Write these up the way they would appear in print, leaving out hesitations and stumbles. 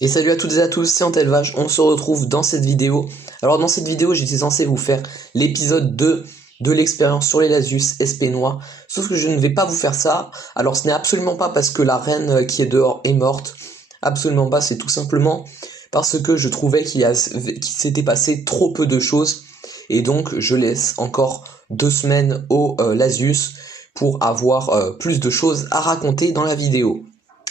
Et salut à toutes et à tous, c'est Antelvache, on se retrouve dans cette vidéo. Alors dans cette vidéo, j'étais censé vous faire l'épisode 2 de l'expérience sur les Lasius SP Noix, sauf que je ne vais pas vous faire ça. Alors ce n'est absolument pas parce que la reine qui est dehors est morte, absolument pas, c'est tout simplement parce que je trouvais qu'il s'était passé trop peu de choses, et donc je laisse encore 2 semaines au Lasius pour avoir plus de choses à raconter dans la vidéo.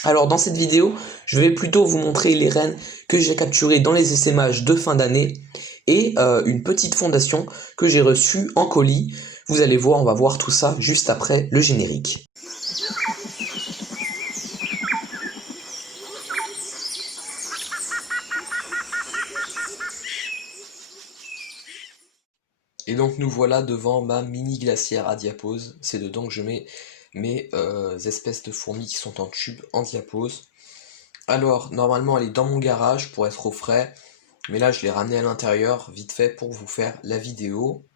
Alors dans cette vidéo, je vais plutôt vous montrer les rennes que j'ai capturées dans les SMH de fin d'année et une petite fondation que j'ai reçue en colis. Vous allez voir, on va voir tout ça juste après le générique. Et donc nous voilà devant ma mini glacière à diapose. C'est dedans que je mets mes espèces de fourmis qui sont en tube en diapose. Alors normalement elle est dans mon garage pour être au frais, mais là je l'ai ramenée à l'intérieur vite fait pour vous faire la vidéo.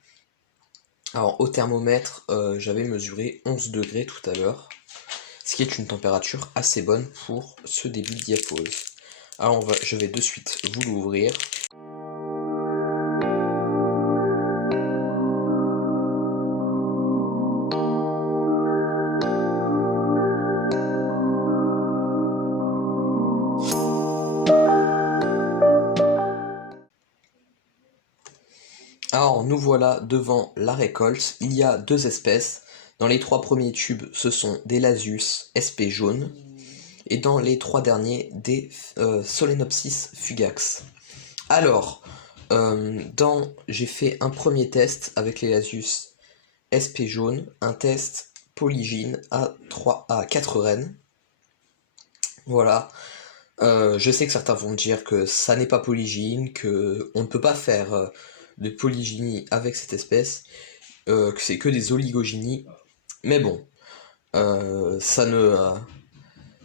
Alors au thermomètre, j'avais mesuré 11 degrés tout à l'heure, ce qui est une température assez bonne pour ce début de diapose. Alors je vais de suite vous l'ouvrir. Alors nous voilà devant la récolte, il y a deux espèces. Dans les trois premiers tubes, ce sont des Lasius SP jaunes, et dans les trois derniers, des Solenopsis fugax. Alors, j'ai fait un premier test avec les Lasius SP jaune, un test polygyne à 4 rennes. Voilà. Je sais que certains vont me dire que ça n'est pas polygyne, que on ne peut pas faire de polygynie avec cette espèce, que c'est que des oligogénies. Mais bon, ça ne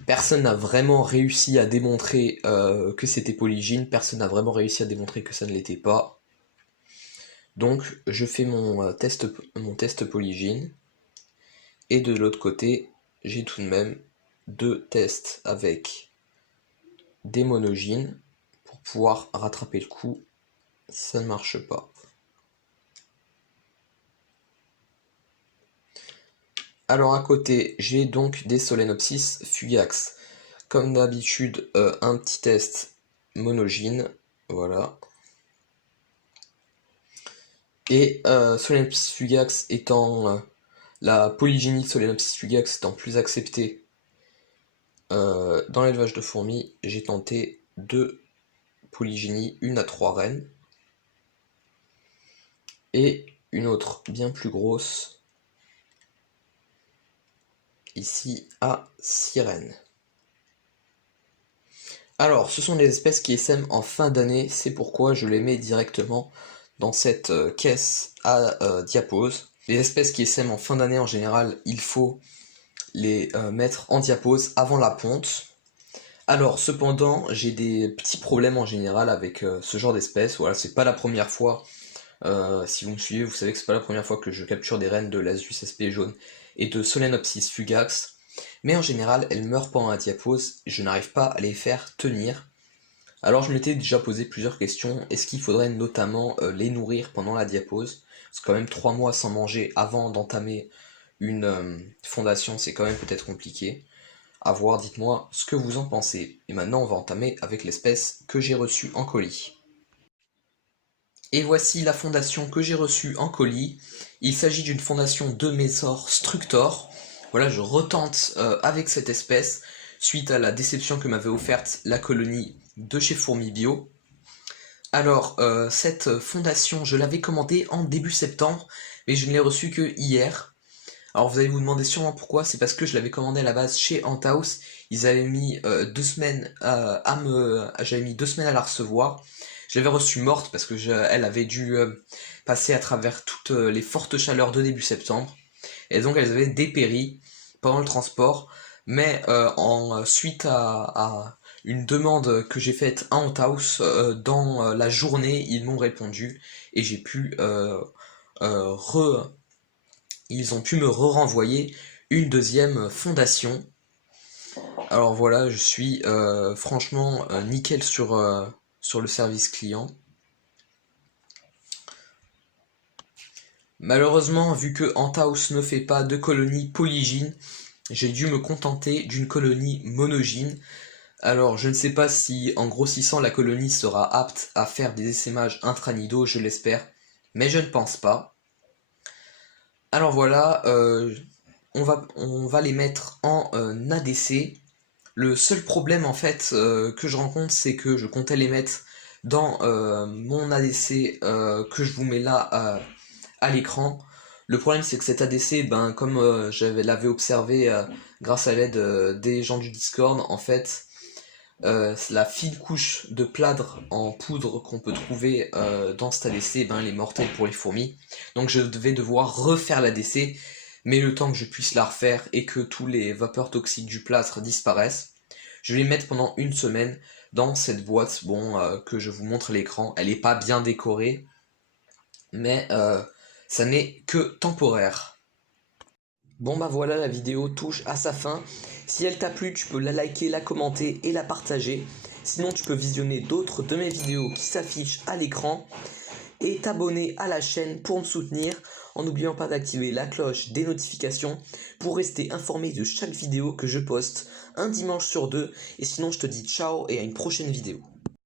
personne n'a vraiment réussi à démontrer que c'était polygyne, personne n'a vraiment réussi à démontrer que ça ne l'était pas. Donc je fais mon test polygyne, et de l'autre côté, j'ai tout de même deux tests avec des monogynes pour pouvoir rattraper le coup si ça ne marche pas. Alors à côté, j'ai donc des Solenopsis fugax. Comme d'habitude, un petit test monogyne, voilà. Et Solenopsis fugax étant la polygynie de Solenopsis fugax étant plus acceptée dans l'élevage de fourmis, j'ai tenté deux polygynies, une à 3 rennes et une autre bien plus grosse ici à 6 rennes. Alors, ce sont des espèces qui essaiment en fin d'année, c'est pourquoi je les mets directement dans cette caisse à diapose. Les espèces qui essaiment en fin d'année, en général, il faut les mettre en diapose avant la ponte. Alors, cependant, j'ai des petits problèmes en général avec ce genre d'espèces. Voilà, c'est pas la première fois. Si vous me suivez, vous savez que c'est pas la première fois que je capture des rennes de Lasius SP jaune et de Solenopsis fugax. Mais en général, elles meurent pendant la diapose, je n'arrive pas à les faire tenir. Alors je m'étais déjà posé plusieurs questions. Est-ce qu'il faudrait notamment les nourrir pendant la diapose? C'est quand même 3 mois sans manger avant d'entamer une fondation, c'est quand même peut-être compliqué. À voir, dites-moi ce que vous en pensez. Et maintenant, on va entamer avec l'espèce que j'ai reçue en colis. Et voici la fondation que j'ai reçue en colis. Il s'agit d'une fondation de Mesor Structor. Voilà, je retente avec cette espèce suite à la déception que m'avait offerte la colonie de chez Fourmi Bio. Alors, cette fondation, je l'avais commandée en début septembre, mais je ne l'ai reçue que hier. Alors vous allez vous demander sûrement pourquoi, c'est parce que je l'avais commandée à la base chez Anthouse. Ils avaient mis 2 semaines j'avais mis 2 semaines à la recevoir. Je l'avais reçue morte parce que elle avait dû passer à travers toutes les fortes chaleurs de début septembre. Et donc elles avaient dépéri pendant le transport. Mais suite à une demande que j'ai faite à Anthouse, dans la journée, ils m'ont répondu et j'ai pu ils ont pu me renvoyer une deuxième fondation. Alors voilà, je suis franchement nickel sur le service client. Malheureusement, vu que Antaos ne fait pas de colonie polygyne, j'ai dû me contenter d'une colonie monogyne. Alors, je ne sais pas si en grossissant la colonie sera apte à faire des essaimages intranidaux, je l'espère, mais je ne pense pas. Alors voilà, on va les mettre en ADC. Le seul problème en fait que je rencontre, c'est que je comptais les mettre dans mon ADC que je vous mets là à l'écran. Le problème c'est que cet ADC, ben, comme l'avais observé grâce à l'aide des gens du Discord, en fait, la fine couche de plâtre en poudre qu'on peut trouver dans cet ADC, ben, elle est mortelle pour les fourmis. Donc je vais devoir refaire l'ADC, mais le temps que je puisse la refaire et que tous les vapeurs toxiques du plâtre disparaissent, je vais les mettre pendant une semaine dans cette boîte, bon, que je vous montre à l'écran. Elle n'est pas bien décorée, mais ça n'est que temporaire. Bon bah voilà, la vidéo touche à sa fin. Si elle t'a plu, tu peux la liker, la commenter et la partager. Sinon, tu peux visionner d'autres de mes vidéos qui s'affichent à l'écran et t'abonner à la chaîne pour me soutenir en n'oubliant pas d'activer la cloche des notifications pour rester informé de chaque vidéo que je poste un dimanche sur deux. Et sinon, je te dis ciao et à une prochaine vidéo.